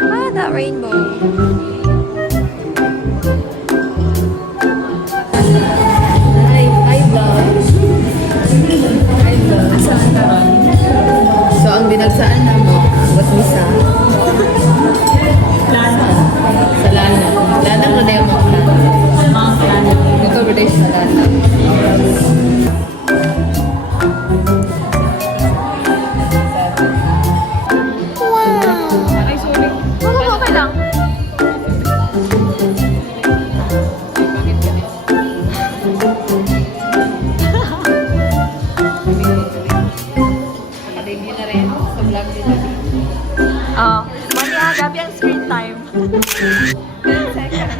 Ah, that rainbow. So, ang binagsaan na mo, ba't misa? Lana. Sa lana. Lana mo na yung mga lana. Mga Lana. Ito ba sa lana? Ay, sorry. Okay lang. Nakadebut na rin sa vlog nila. Oh, mali gabi ang screen time. 10 seconds.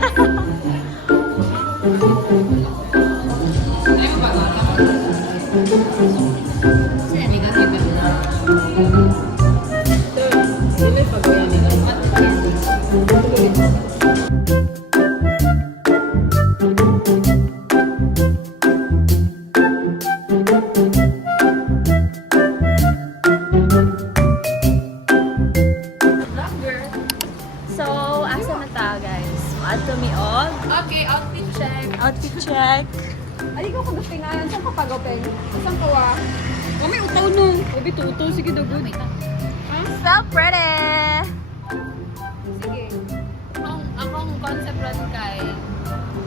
Kasi negative na. Dili pa ba yan nila? So, asa na ta, guys? Add to me all. Okay, outfit check. Outfit check. Ay, ko kung pingayan. Saan ka pagawin? Saan ka wa? Oh, may utaw nung. Obi, tuutaw. Sige, dagod. So pretty! Sige. Akong concept run kay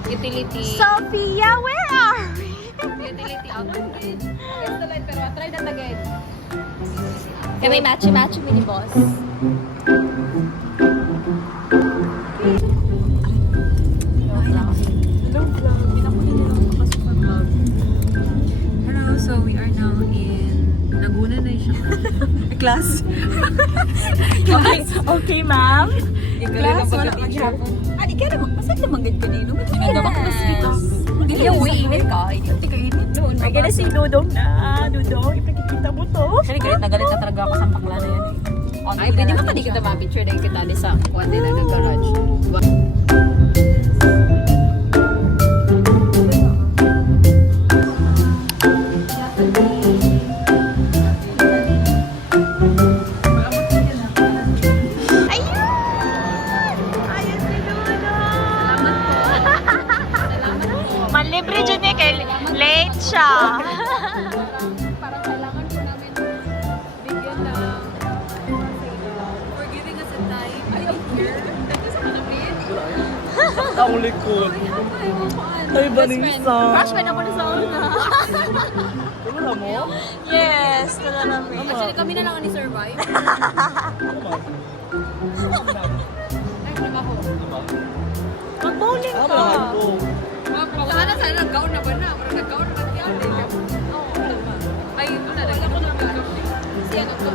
utility. Sophia, where are we? Utility outfit. Yes, the light, pero try that again. Kami matchy-matchy mini boss. Hello, so we are now in Laguna na siya. Class. Okay, ma'am. Class, wala maghapon. Ah, di ka naman. Masal naman gad kanino. Nagdama ko mas dito. Yung uwi-init ka. Hindi ka init noon. Ay, gana si Dudong na. Dudong, ipagkikita mo to. Kasi galit na talaga ako sa bakla na yan eh. Ay, pwede mo pa di kita ma-picture dahil kita sa kuwan nila ng garage. Manlibre dyan eh, kay late siya. Parang kailangan po namin bigyan ng for giving us a time. Ay, I'm here. Thank you sa kanapin. Ang likod. Ay, Vanessa. Freshman ako na sa una. Wala mo? Yes, wala namin. Actually, kami na lang ang ni-survive. Ay, wala ako. Mag-bowling ka. Sana nag-gown na ba na? Parang nag-gown na ba yan? Oo, wala ba? Ay, ito na. Wala ko nag-gown. Kasi ano to?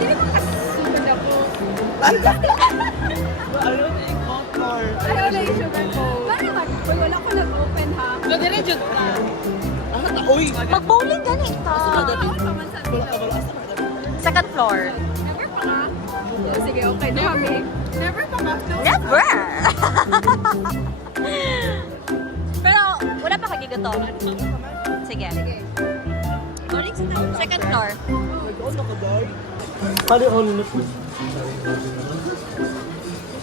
Hindi ko kasusunod ako. Ayaw na i-contour. Ayaw na yung sugar ko. Parang uy, wala ko nag-open ha. So, diretso na. Uy! Mag-bowling ganito. Pamansan sila. Second floor. Never pa nga. Sige, okay na kami. Never pa nga. Never! Pero, wala pa kagigato. Sige. Sige. Second floor. Pali all in it.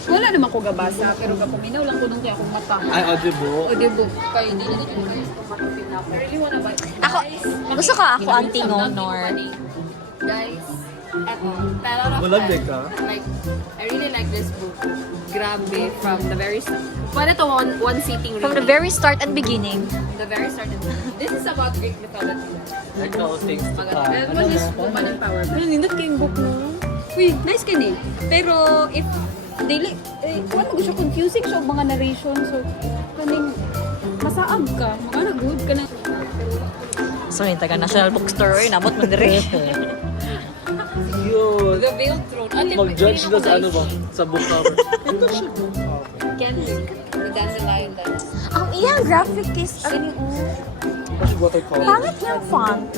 Wala naman ko gabasa, pero kapuminaw lang ko nung kaya akong mata. Ay, audiobook. Audiobook. Kaya hindi na dito kayo kumatapin na ako. I really wanna buy. Ako, gusto ko ako ang tingonor. Guys, eto, Terror of Walang Life. deka? Like, I really like this book. Grabe, from the very start. Pwede to one sitting From the reading. very start and beginning. The very start. This is about Greek mythology. Ikaw, things to Maganda. come. That one is woman empowerment. Ano, nindot kayong book no? Uy, nice ka ni. Pero, if daily, kung ano siya, confusing siya, mga narration. So, kaning, masaag ka. Mga good ka na. So, yung taga National Bookstore, nabot mo dire. Yun. The Veiled Throne. Mag-judge na sa ano ba? Sa book cover. Ito siya book cover. Kenrick. The Dandelion Dance. Ang iyang graphic is, ano, Kasi watercolor. pangit niyang font.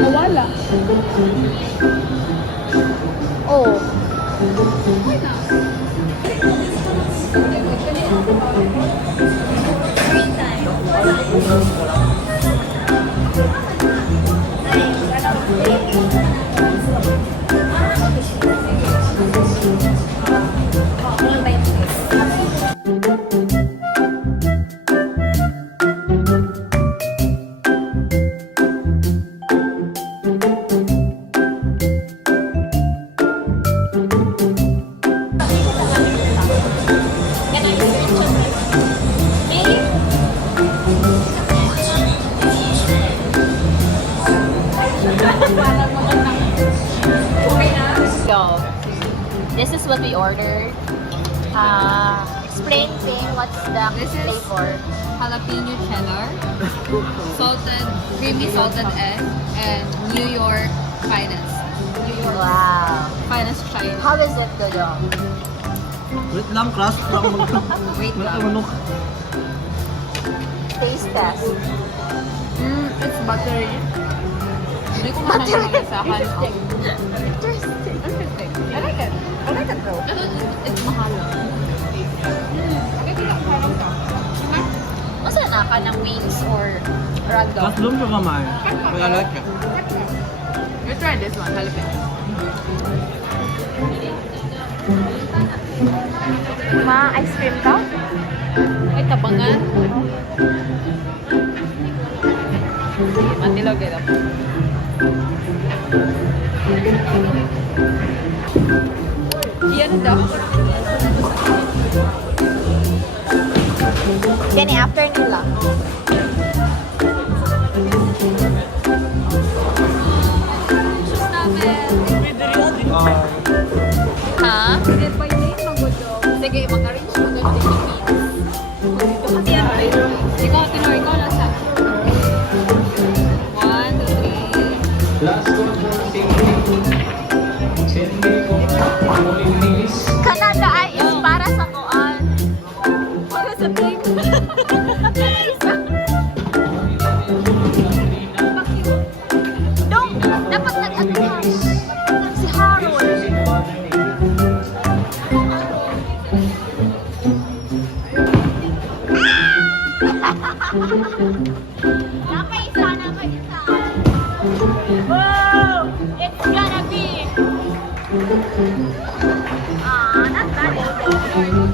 Nawala. go. This is what we ordered. Explain thing, what's the This is- flavor? Jalapeno cheddar, creamy salted egg, and New York finest. Wow. Finest China. How is it, Dodong? Wait lang, crush lang. Wait Wala lang. manok. Taste test. It's buttery. Hindi ko mahanap sa akin. Interesting. Interesting. I like it. I like it though. It's mahal. Masa na ka ng wings or ragdoll? Crush lang ka kamay. I like it. You try this one, jalapeno. Ma, ice cream ka? Ay, tabangan. Mantilog ito. Yan daw. Yan after nila. Ha? Sige, mag-arrange mo ganyan yung beans. Kasi ano eh. Ikaw, Tinor, ikaw lang sa. 1, 2, 3. Last one for Cindy. Cindy kung morning news. Kanada ay is para sa kuan. Para sa cake. Dong, dapat nag-ano ka. Si Harold. Nakaisa, nakaisa. Wow! It's gonna be. Not bad.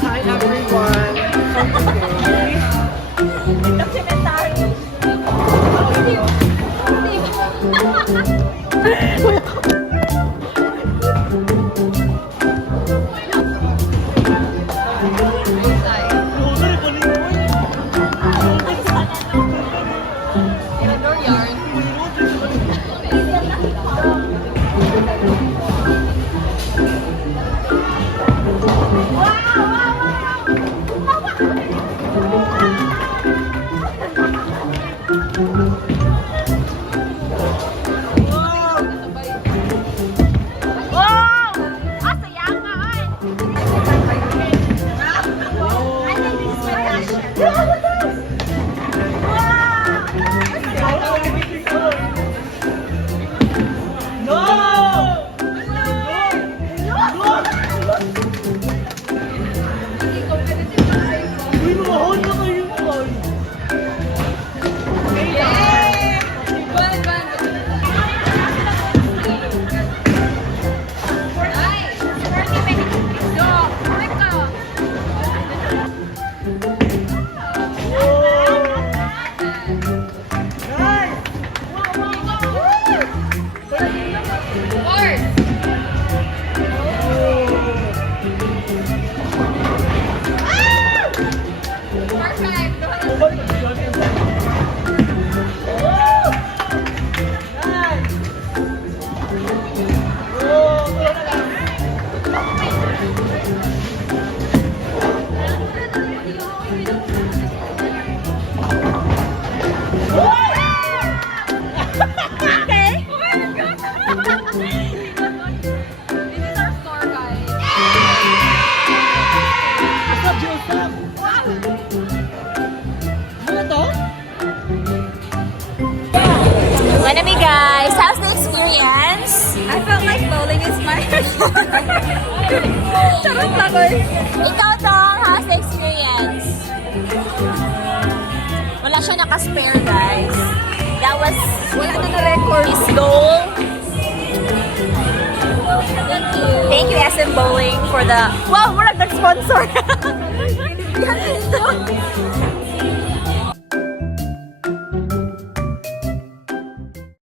Hi everyone. Wow! Ah, saya nga ay. I think this is my passion. Wannabe guys, how's the experience? I felt like bowling is my Charot lang oy. Ikaw dong, how's the experience? Wala siya naka-spare guys. That was Wala na na-record. his goal. Thank you SM Bowling for the... Wow, we're nag-sponsor. mo.